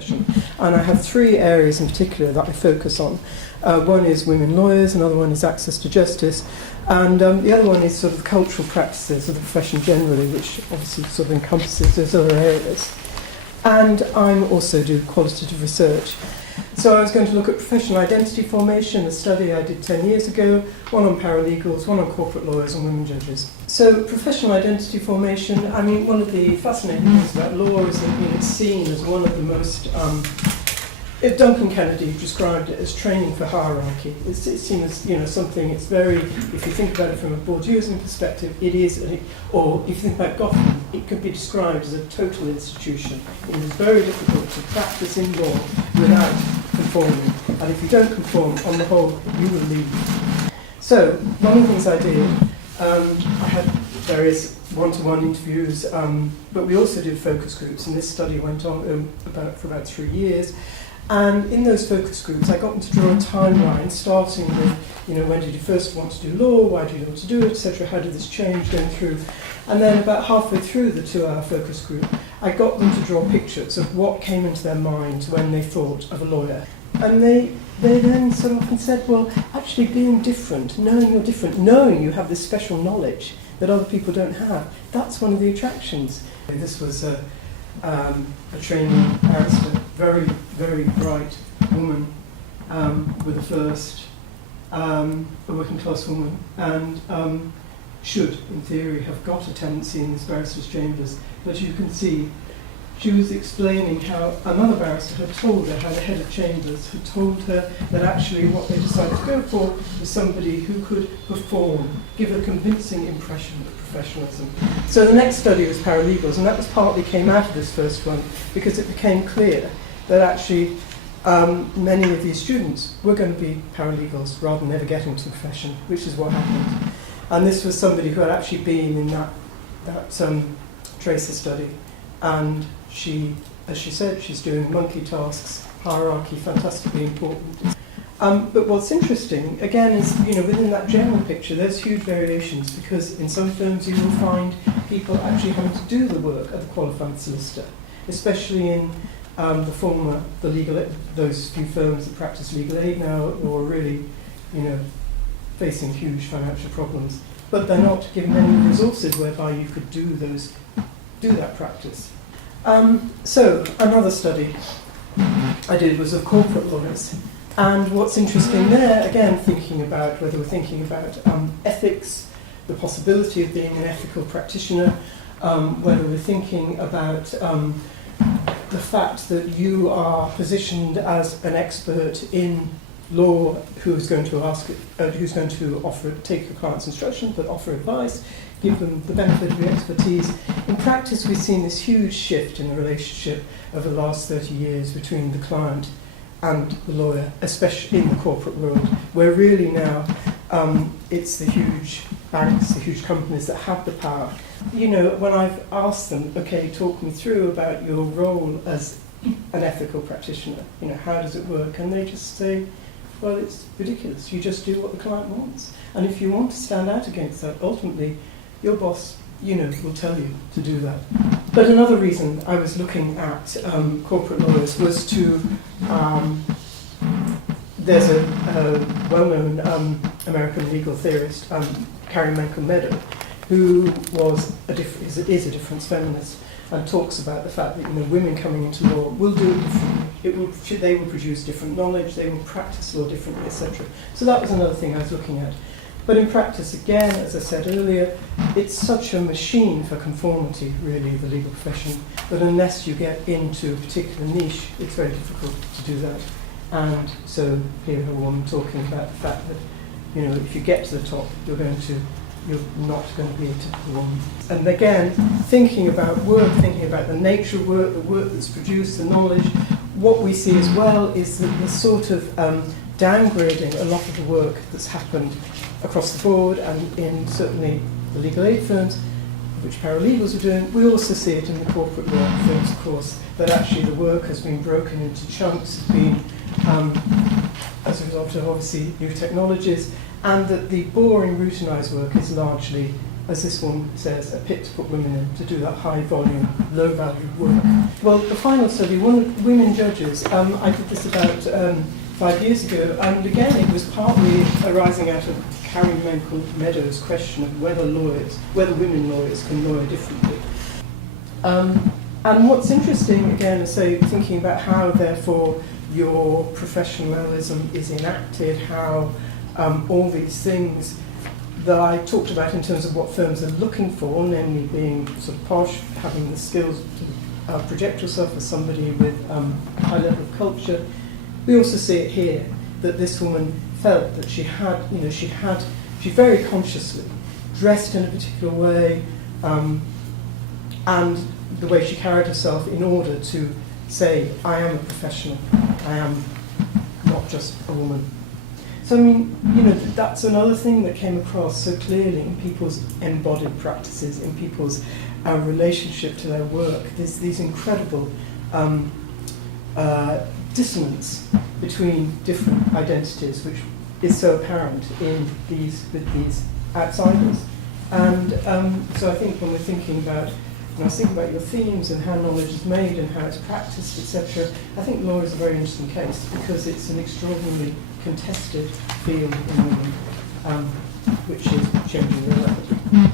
profession. And I have three areas in particular that I focus on. One is women lawyers, another one is access to justice, and the other one is sort of cultural practices of the profession generally, which obviously sort of encompasses those other areas. And I also do qualitative research. So I was going to look at professional identity formation, a study I did 10 years ago, one on paralegals, one on corporate lawyers and women judges. So professional identity formation, I mean, one of the fascinating things about law is that it's seen as one of the most, Duncan Kennedy described it as training for hierarchy. It's seen as, something, it's very, if you think about it from a Bourdieusian perspective, it is, or if you think about Goffman, it could be described as a total institution. It is very difficult to practice in law without conforming. And if you don't conform, on the whole, you will leave. So, one of the things I did, I had various one-to-one interviews, but we also did focus groups, and this study went on for about 3 years. And in those focus groups, I got them to draw a timeline, starting with, when did you first want to do law, why do you want to do it, etc., how did this change going through. And then about halfway through the 2-hour focus group, I got them to draw pictures of what came into their minds when they thought of a lawyer. And they then sort of often said, well, actually being different, knowing you're different, knowing you have this special knowledge that other people don't have, that's one of the attractions. This was a trainee barrister, very, very bright woman, with a first, a working class woman, and should, in theory, have got a tenancy in this barrister's chambers. But you can see she was explaining how another barrister had told her, how the head of chambers had told her that actually what they decided to go for was somebody who could perform, give a convincing impression of professionalism. So the next study was paralegals, and that was partly came out of this first one because it became clear that actually many of these students were going to be paralegals rather than ever getting to the profession, which is what happened. And this was somebody who had actually been in that Tracer study, and she, as she said, she's doing monkey tasks, hierarchy, fantastically important. But what's interesting, again, is within that general picture, there's huge variations because in some firms you will find people actually having to do the work of a qualified solicitor, especially in those few firms that practice legal aid now, or really, facing huge financial problems. But they're not given any resources whereby you could do that practice. So another study I did was of corporate lawyers. And what's interesting there, again, whether we're thinking about ethics, the possibility of being an ethical practitioner, whether we're thinking about the fact that you are positioned as an expert in law who's going to take your client's instructions but offer advice, give them the benefit of your expertise. In practice, we've seen this huge shift in the relationship over the last 30 years between the client and the lawyer, especially in the corporate world, where really now it's the huge banks, the huge companies that have the power. When I've asked them, okay, talk me through about your role as an ethical practitioner, how does it work? And they just say, well, it's ridiculous. You just do what the client wants. And if you want to stand out against that, ultimately, your boss, will tell you to do that. But another reason I was looking at corporate lawyers was there's a well-known American legal theorist, Carrie Menkel Meadow, who is a difference feminist, and talks about the fact that women coming into law will do it differently. They will produce different knowledge, they will practice law differently, etc. So that was another thing I was looking at. But in practice, again, as I said earlier, it's such a machine for conformity, really, the legal profession, that unless you get into a particular niche, it's very difficult to do that. And so here a woman talking about the fact that, if you get to the top, you're not going to be a typical woman. And again, thinking about work, thinking about the nature of work, the work that's produced, the knowledge, what we see as well is that the sort of downgrading a lot of the work that's happened across the board, and in certainly the legal aid firms, which paralegals are doing. We also see it in the corporate law firms, of course, that actually the work has been broken into chunks, has been as a result of obviously new technologies, and that the boring routinized work is largely as this one says, a pit to put women in, to do that high volume, low value work. Well, the final study, women judges, I did this about 5 years ago, and again it was partly arising out of Carrie Meadows' question of whether women lawyers can lawyer differently. And what's interesting, again, is thinking about how, therefore, your professionalism is enacted, how all these things that I talked about in terms of what firms are looking for, namely being sort of posh, having the skills to project yourself as somebody with a high level of culture. We also see it here, that this woman felt that she very consciously dressed in a particular way, and the way she carried herself in order to say, I am a professional, I am not just a woman. So, I mean, that's another thing that came across so clearly in people's embodied practices, in people's relationship to their work. There's these incredible dissonance between different identities, which is so apparent with these outsiders. And so I think when we're thinking about, when I was thinking about your themes and how knowledge is made and how it's practiced, etc., I think law is a very interesting case because it's an extraordinarily contested field in women, which is changing very rapidly.